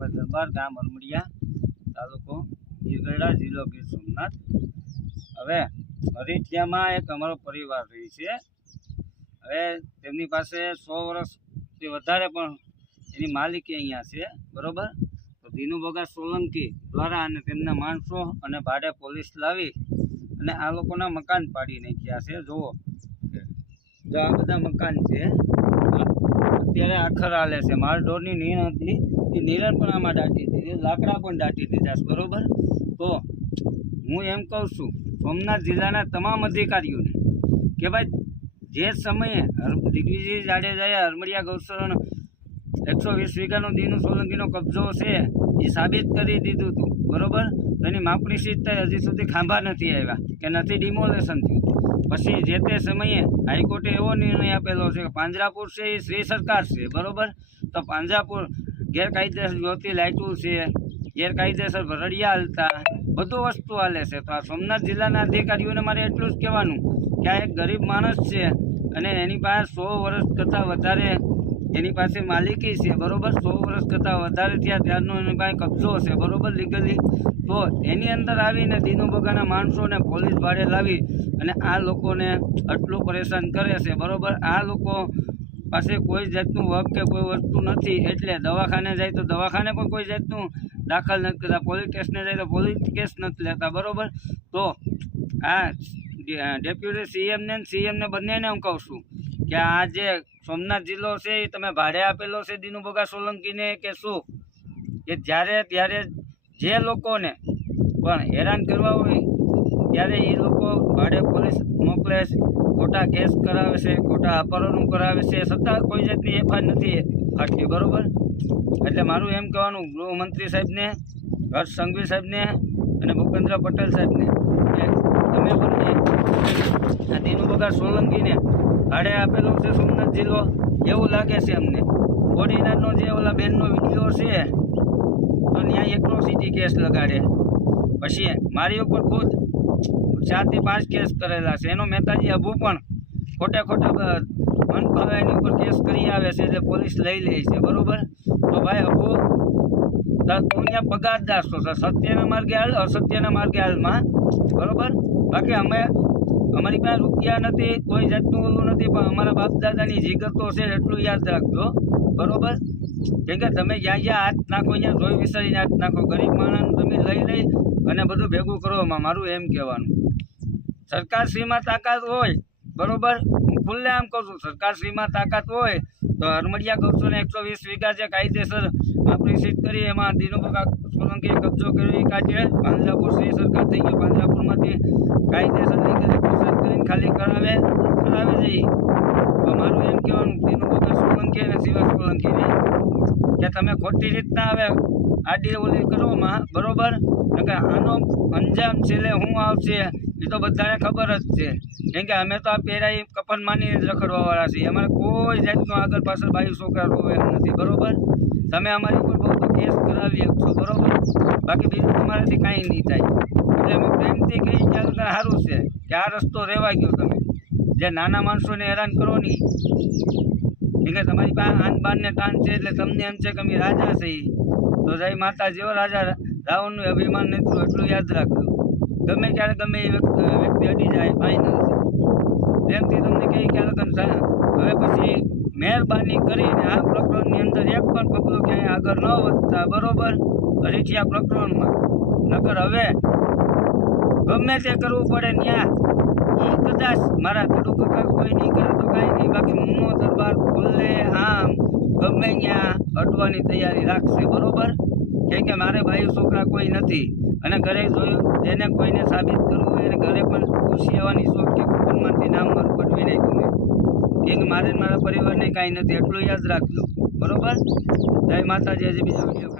દરબાર ગામ અરમડિયા તાલુકો ગીરગઢડા જિલ્લો ગીર સોમનાથ। હવે હરીઠિયામાં એક અમારો પરિવાર રહે છે। હવે તેમની પાસે 100 વર્ષથી વધારે પણ એની માલિકી અહીંયા છે, બરોબર। તો દિનુભગા સોલંકી દ્વારા અને તેમના માણસો અને ભાડે પોલીસ લાવી અને આ લોકોના મકાન પાડી નાખ્યા છે। જુઓ, જો આ બધા મકાન છે, અત્યારે આખર હાલે છે। માલઢોરની નીણ હતી, એ નીરણ પણ આમાં દાટી દીધી, લાકડા પણ દાટી દીધા છે, બરોબર। તો હું એમ કહું છું સોમનાથ જિલ્લાના તમામ અધિકારીઓને કે ભાઈ જે સમયે દિગ્વિજય જાડેજાએ અરમડિયા ગૌસરણ 120 વીઘાનો દિનુ સોલંકીનો કબજો છે એ સાબિત કરી દીધું હતું, બરોબર। તેની માપણી સીટ હજી સુધી ખાંભા નથી આવ્યા કે નથી ડિમોલેશન થયું। પછી જે તે સમયે હાઈકોર્ટે એવો નિર્ણય આપેલો છે કે પાંજરાપુર છે એ શ્રી સરકાર છે, બરોબર। તો પાંજરાપુર ગેરકાયદેસર જ્યોતિ લાઇટું છે, ગેરકાયદેસર ભરડિયા હાલતા, બધું વસ્તુ હાલે છે। તો આ સોમનાથ જિલ્લાના અધિકારીઓને મારે એટલું જ કહેવાનું કે આ એક ગરીબ માણસ છે અને એની પાસે 100 વર્ષ કરતાં વધારે એની પાસે માલિકી છે, બરોબર। 100 વર્ષ કરતાં વધારે થયા ત્યારનો એની પાસે કબજો છે, બરોબર, લીગલી। તો એની અંદર આવીને દિનુભગાના માણસોને પોલીસ ભાડે લાવી અને આ લોકોને આટલું પરેશાન કરે છે, બરોબર। આ લોકો પાસે કોઈ જાતનું વક કે કોઈ વસ્તુ નથી, એટલે દવાખાને જાય તો દવાખાને પણ કોઈ જાતનું દાખલ નથી કરતા, પોલીસ સ્ટેશને જાય તો પોલીસ કેસ નથી લેતા, બરોબર। તો આ ડેપ્યુટી સીએમને બંનેને હું કહું છું કે આ જે સોમનાથ જિલ્લો છે એ તમે ભાડે આપેલો છે દિનુભગા સોલંકીને કે શું? કે જ્યારે ત્યારે જે લોકોને પણ હેરાન કરવા હોય ત્યારે એ લોકો ભાડે પોલીસ મોકલે છે, ખોટા કેસ કરાવે છે, ખોટા અપહરણો કરાવે છે, છતાં કોઈ જાતની એફઆઈઆર નથી ફાટતી, બરોબર। એટલે મારું એમ કહેવાનું ગૃહમંત્રી સાહેબને, હર્ષ સંઘવી સાહેબને અને ભૂપેન્દ્ર પટેલ સાહેબને કે તમે બંને આ દિનુભગા સોલંકીને ભાડે આપેલો છે સોમનાથ જિલ્લો, એવું લાગે છે અમને। ઓર્ડિનરનો જે ઓલા બેનનો વિડીયો છે તો ત્યાં એકનો સીટી કેસ લગાડે, પછી મારી ઉપર ખુદ 4 થી 5 કેસ કરેલા છે। એનો મહેતાજી અભુ પણ ખોટા મન ભાવે એની ઉપર કેસ કરી આવે છે, જે પોલીસ લઈ લે છે, બરોબર। તો ભાઈ અભુ, તું અહીંયા પગારદાર છો, સત્યના માર્ગે હાલ, અસત્યના માર્ગે હાલમાં, બરોબર। બાકી અમારી પાસે રૂપિયા નથી, કોઈ જાતનું ઓલું નથી, પણ અમારા બાપ દાદાની જીગર તો છે, એટલું યાદ રાખજો, બરોબર। કેમ કે તમે જ્યાં હાથ નાખો અહીંયા જોઈ વિચારીને હાથ નાખો, ગરીબ માણસને તમે લઈ અને બધું ભેગું કરવામાં મારું એમ કહેવાનું સરકારશ્રીમાં તાકાત હોય, બરોબર। હું ખુલ્લે આમ કહું છું, સરકારશ્રીમાં તાકાત હોય તો અરમડિયા ગૌસરણ 120 વીઘા જે કાયદેસર આપણી સીટ કરી એમાં દિનુભગા સોલંકી કબજો કરી કાઢીએ। પાંજરાપુર શ્રી સરકાર થઈ ગયું, પાંજરાપુરમાંથી કાયદેસર લીગલી પ્રોસેસ કરીને ખાલી કરાવે જઈએ। તો મારું એમ કહેવાનું દિનુભગા સોલંકી અને શિવા સોલંકીને કે તમે ખોટી રીતના હવે આડી ઓલી કરવામાં, બરોબર, કે આનો અંજામ છેલ્લે શું આવશે એ તો બધાને ખબર જ છે। કેમ કે અમે તો આ પેરાઈ કપન માની જ રખડવાવાળા છીએ, અમારે કોઈ જાતનું આગળ પાછળ બાયું છોકરા રોવે એમ નથી, બરોબર। તમે અમારી ઉપર બહુ તો કેસ કરાવી શકશો, બરોબર, બાકી બીજું તમારાથી કાંઈ નહીં થાય। એટલે અમે પ્રેમથી કહીએ કે સારું છે કે આ રસ્તો રહેવા ગયો, તમે જે નાના માણસોને હેરાન કરો નહીં, કેમ કે તમારી પાસે આન બાનને તાન છે, એટલે તમને એમ છે કે અમે રાજા છીએ, તો જય માતા જેવો રાજા રાવણનું અભિમાન નથી, એટલું યાદ રાખજો। ગમે ત્યારે ગમે એ વ્યક્તિ અડી જાય, ફાઇનલ છે। પ્રેમથી તમને કહી કે હવે પછી મહેરબાની કરીને આ પ્રકરણની અંદર એક પણ પગલું ક્યાંય આગળ ન વધતા, બરોબર, હરીઠિયા પ્રકરણમાં, નકર હવે ગમે તે કરવું પડે ત્યાં એ કદાચ મારા ખેડૂત કાકા કોઈ નહીં કરે તો કાંઈ નહીં, બાકી મુનો દરબાર ખુલ્લે આમ ગમે ત્યાં અડવાની તૈયારી રાખશે, બરોબર। કેમ કે મારે ભાઈ છોકરા કોઈ નથી અને ઘરે જોયું જેને કોઈને સાબિત કરવું હોય અને ઘરે પણ ખુશી આવવાની શોખ કે કુટુંબમાંથી નામ મારું કટવી નાખ્યું મેં, કેમ કે મારે મારા પરિવારને કાંઈ નથી, એટલું યાદ રાખજો, બરોબર। જય માતાજી। હજી બીજો વિડીયો